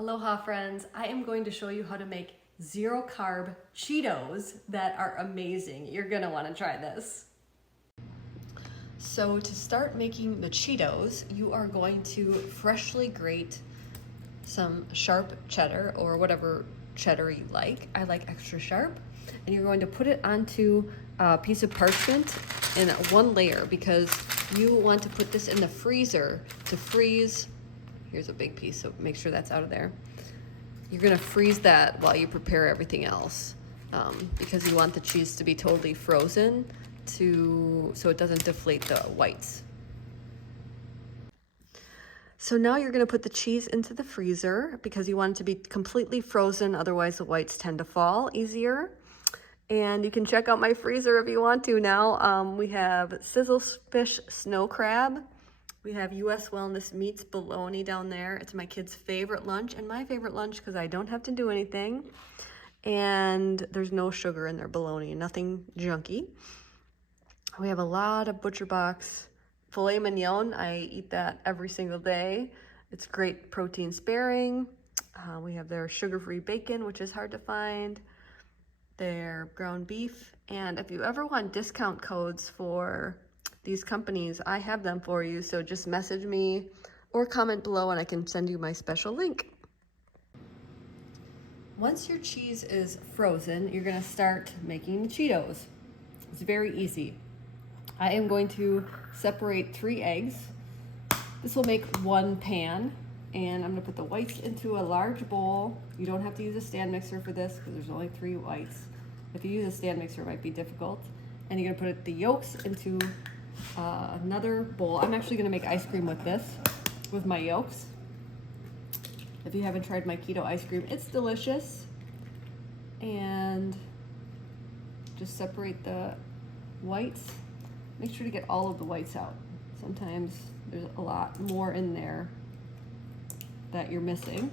Aloha friends, I am going to show you how to make zero carb Cheetos that are amazing. You're gonna wanna try this. So to start making the Cheetos, you are going to freshly grate some sharp cheddar or whatever cheddar you like. I like extra sharp. And you're going to put it onto a piece of parchment in one layer because you want to put this in the freezer to freeze. Here's a big piece, so make sure that's out of there. You're gonna freeze that while you prepare everything else because you want the cheese to be totally frozen so it doesn't deflate the whites. So now you're gonna put the cheese into the freezer because you want it to be completely frozen, otherwise the whites tend to fall easier. And you can check out my freezer if you want to now. We have sizzle fish snow crab. We have U.S. Wellness Meats bologna down there. It's my kids' favorite lunch and my favorite lunch because I don't have to do anything. And there's no sugar in their bologna, nothing junky. We have a lot of Butcher Box filet mignon. I eat that every single day. It's great protein sparing. We have their sugar-free bacon, which is hard to find. Their ground beef. And if you ever want discount codes for these companies, I have them for you, so just message me or comment below and I can send you my special link. Once your cheese is frozen, you're gonna start making the Cheetos. It's very easy. I am going to separate 3 eggs. This will make 1 pan, and I'm gonna put the whites into a large bowl. You don't have to use a stand mixer for this because there's only 3 whites. If you use a stand mixer, it might be difficult. And you're gonna put the yolks into another bowl. I'm actually gonna make ice cream with this, with my yolks. If you haven't tried my keto ice cream, it's delicious. And just separate the whites. Make sure to get all of the whites out. Sometimes there's a lot more in there that you're missing.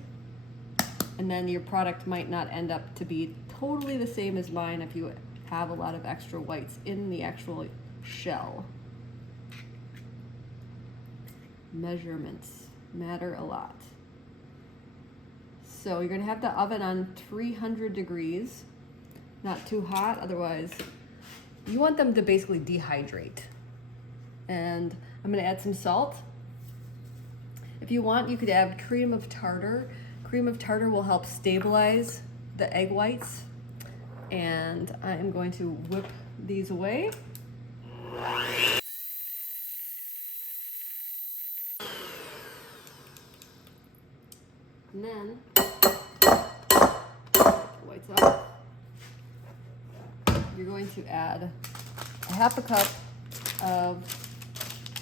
And then your product might not end up to be totally the same as mine if you have a lot of extra whites in the actual shell. Measurements matter a lot. So you're gonna have the oven on 300 degrees, not too hot, otherwise you want them to basically dehydrate. And I'm gonna add some salt. If you want, you could add cream of tartar. Cream of tartar will help stabilize the egg whites. And I am going to whip these away. And then, whites off. You're going to add a 1/2 cup of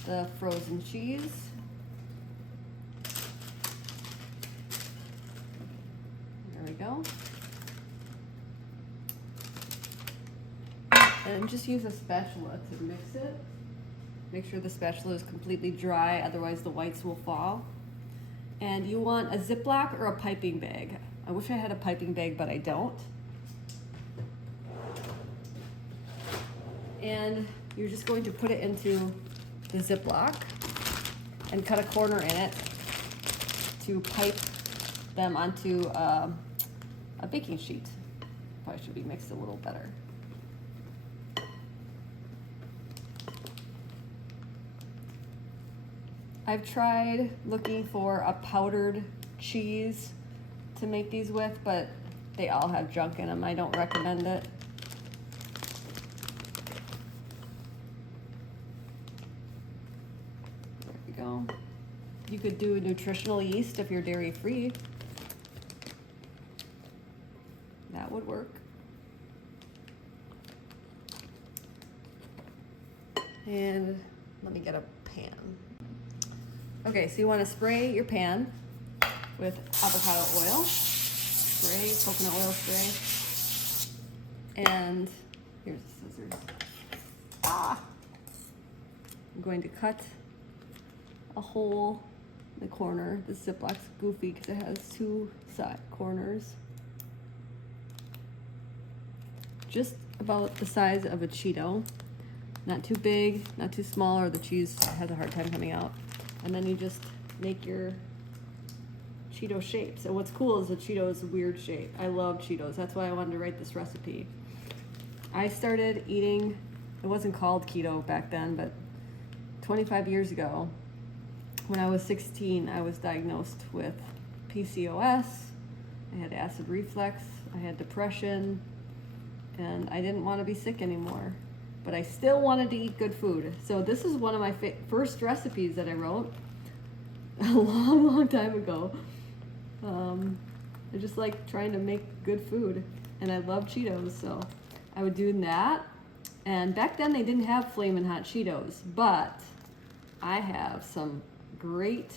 the frozen cheese. There we go. And just use a spatula to mix it. Make sure the spatula is completely dry, otherwise the whites will fall. And you want a Ziploc or a piping bag. I wish I had a piping bag, but I don't. And you're just going to put it into the Ziploc and cut a corner in it to pipe them onto a baking sheet. Probably should be mixed a little better. I've tried looking for a powdered cheese to make these with, but they all have junk in them. I don't recommend it. There we go. You could do nutritional yeast if you're dairy free. That would work. And let me get a pan. Okay, so you want to spray your pan with avocado oil. Spray, coconut oil spray. And here's the scissors. I'm going to cut a hole in the corner. This Ziploc's goofy because it has 2 side corners. Just about the size of a Cheeto. Not too big, not too small, or the cheese has a hard time coming out. And then you just make your Cheeto shapes. And what's cool is the Cheeto is a weird shape. I love Cheetos. That's why I wanted to write this recipe. I started eating, it wasn't called keto back then, but 25 years ago, when I was 16, I was diagnosed with PCOS. I had acid reflux. I had depression. And I didn't want to be sick anymore. But I still wanted to eat good food. So this is one of my first recipes that I wrote a long time ago. I just like trying to make good food, and I love Cheetos, so I would do that. And back then they didn't have Flamin' Hot Cheetos, but I have some great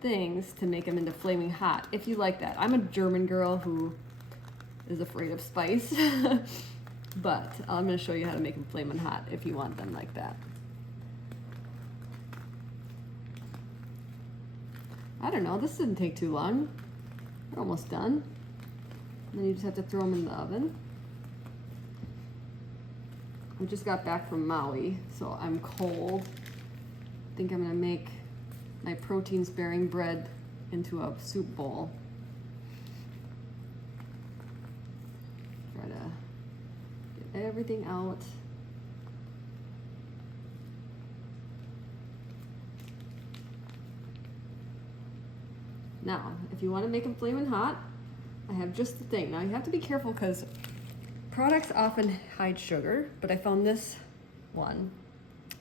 things to make them into flaming hot, if you like that. I'm a German girl who is afraid of spice, but I'm going to show you how to make them flaming hot if you want them like that. I don't know, this didn't take too long. We're almost done. And then you just have to throw them in the oven. I just got back from Maui, so I'm cold. I think I'm gonna make my protein-sparing bread into a soup bowl. Try to get everything out. Now, if you want to make them flaming hot, I have just the thing. Now you have to be careful because products often hide sugar, but I found this one.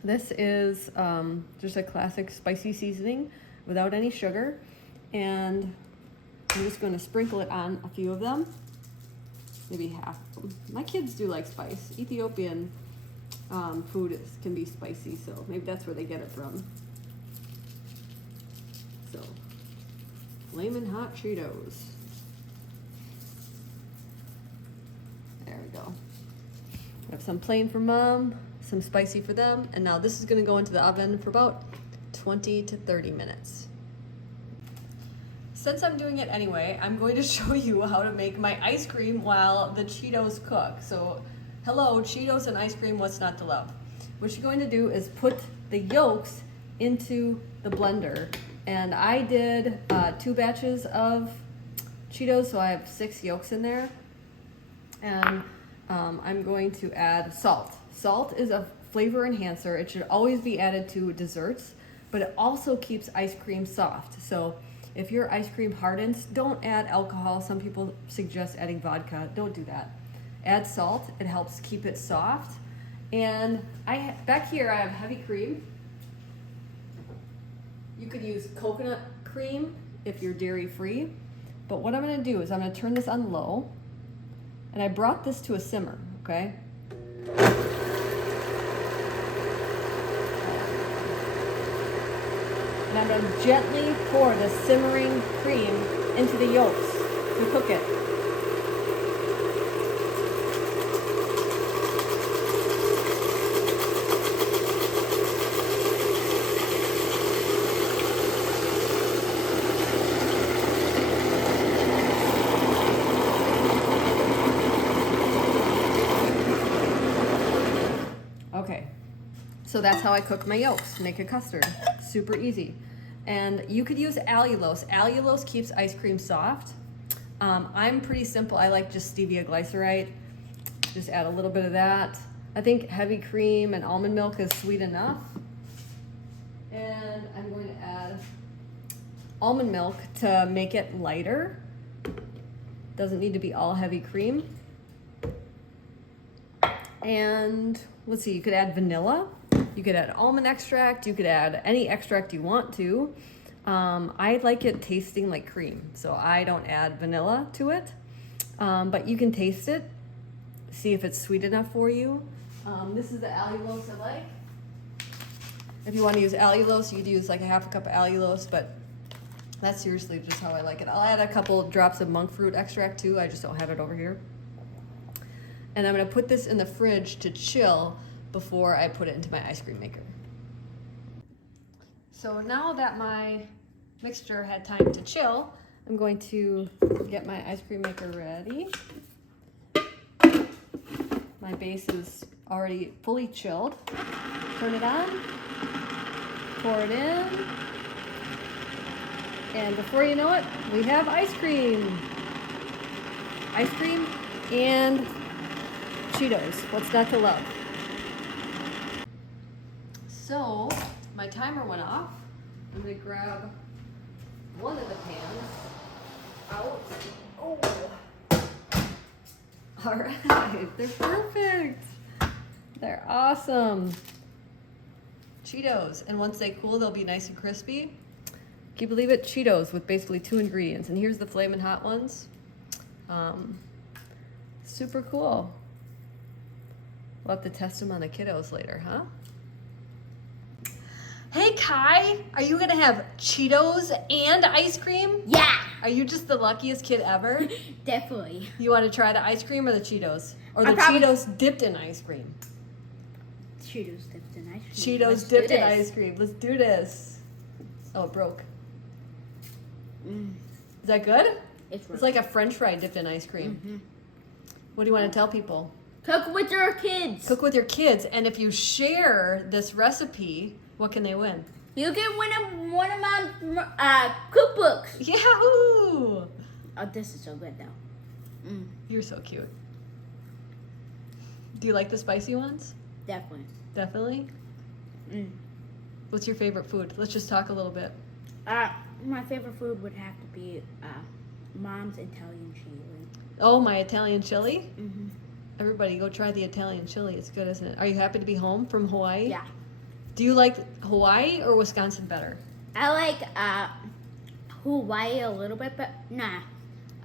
This is just a classic spicy seasoning without any sugar, and I'm just going to sprinkle it on a few of them, maybe half of them. My kids do like spice. Ethiopian food can be spicy, so maybe that's where they get it from. So, Flamin' Hot Cheetos. There we go. We have some plain for Mom, some spicy for them, and now this is gonna go into the oven for about 20 to 30 minutes. Since I'm doing it anyway, I'm going to show you how to make my ice cream while the Cheetos cook. So, hello, Cheetos and ice cream, what's not to love? What you're going to do is put the yolks into the blender. And I did 2 batches of Cheetos, so I have 6 yolks in there. And I'm going to add salt. Salt is a flavor enhancer. It should always be added to desserts, but it also keeps ice cream soft. So if your ice cream hardens, don't add alcohol. Some people suggest adding vodka. Don't do that. Add salt. It helps keep it soft. And back here I have heavy cream. You could use coconut cream if you're dairy free. But what I'm gonna do is I'm gonna turn this on low, and I brought this to a simmer, okay? And I'm gonna gently pour the simmering cream into the yolks to cook it. Okay, so that's how I cook my yolks, make a custard. Super easy. And you could use allulose. Allulose keeps ice cream soft. I'm pretty simple. I like just stevia glycerite. Just add a little bit of that. I think heavy cream and almond milk is sweet enough. And I'm going to add almond milk to make it lighter. Doesn't need to be all heavy cream. And let's see, you could add vanilla, you could add almond extract, you could add any extract you want to. I like it tasting like cream, so I don't add vanilla to it, but you can taste it, see if it's sweet enough for you. This is the allulose I like. If you want to use allulose, you could use like a half a cup of allulose, but that's seriously just how I like it. I'll add a couple drops of monk fruit extract too, I just don't have it over here. And I'm gonna put this in the fridge to chill before I put it into my ice cream maker. So now that my mixture had time to chill, I'm going to get my ice cream maker ready. My base is already fully chilled. Turn it on, pour it in. And before you know it, we have ice cream. Ice cream and Cheetos. What's not to love? So, my timer went off. I'm gonna grab one of the pans out. Oh. All right, they're perfect. They're awesome. Cheetos, and once they cool, they'll be nice and crispy. Can you believe it? Cheetos with basically 2 ingredients, and here's the Flamin' Hot ones. Super cool. We'll have to test them on the kiddos later, huh? Hey Kai, are you gonna have Cheetos and ice cream? Yeah. Are you just the luckiest kid ever? Definitely. You want to try the ice cream or the Cheetos? Or the I probably- Cheetos dipped in ice cream? Cheetos dipped in ice cream. Cheetos Let's dipped do in this. ice cream. Let's do this. Oh, it broke. Is that good? It's like a French fry dipped in ice cream. What do you want to tell people? Cook with your kids. Cook with your kids, and if you share this recipe, what can they win? You can win one of my cookbooks. Yahoo! Oh, this is so good though. You're so cute. Do you like the spicy ones? Definitely. Definitely? What's your favorite food? Let's just talk a little bit. My favorite food would have to be Mom's Italian chili. Oh, my Italian chili? Everybody go try the Italian chili. It's good, isn't it? Are you happy to be home from Hawaii? Yeah. Do you like Hawaii or Wisconsin better? I like Hawaii a little bit, but nah.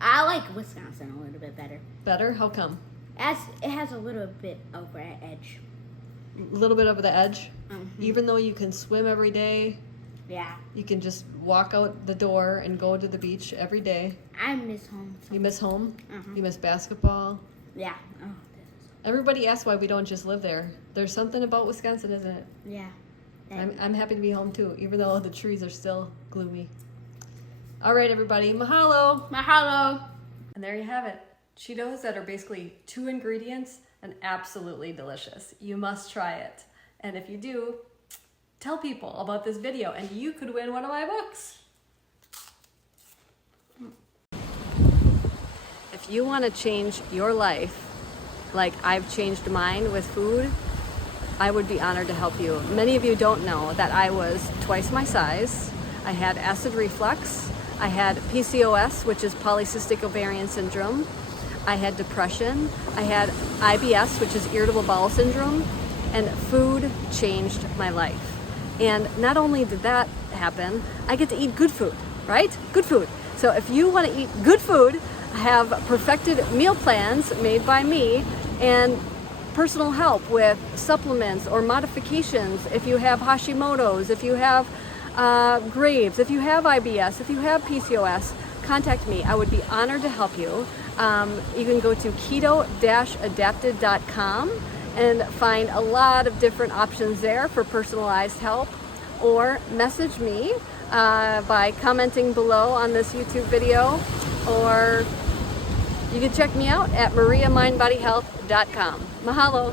I like Wisconsin a little bit better. Better? How come? As it has a little bit over an edge. A little bit over the edge? Even though you can swim every day, Yeah. you can just walk out the door and go to the beach every day. I miss home. You miss home? Mhm. You miss basketball? Yeah. Oh, this is. Everybody asks why we don't just live there. There's something about Wisconsin, isn't it? Yeah. I'm happy to be home too, even though the trees are still gloomy. All right, everybody, mahalo. Mahalo. And there you have it. Cheetos that are basically 2 ingredients and absolutely delicious. You must try it. And if you do, tell people about this video and you could win one of my books. If you want to change your life like I've changed mine with food, I would be honored to help you. Many of you don't know that I was twice my size. I had acid reflux. I had PCOS, which is polycystic ovarian syndrome. I had depression. I had IBS, which is irritable bowel syndrome. And food changed my life. And not only did that happen, I get to eat good food, right? Good food. So if you want to eat good food, I have perfected meal plans made by me and personal help with supplements or modifications if you have Hashimoto's, if you have Graves, if you have IBS, if you have PCOS, contact me. I would be honored to help you. You can go to keto-adapted.com and find a lot of different options there for personalized help, or message me by commenting below on this YouTube video, or you can check me out at mariamindbodyhealth.com. Mahalo.